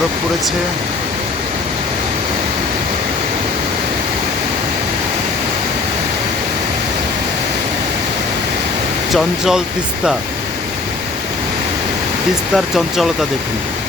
বরফ পড়েছে। চঞ্চল তিস্তা। তিস্তার চঞ্চলতা দেখুন।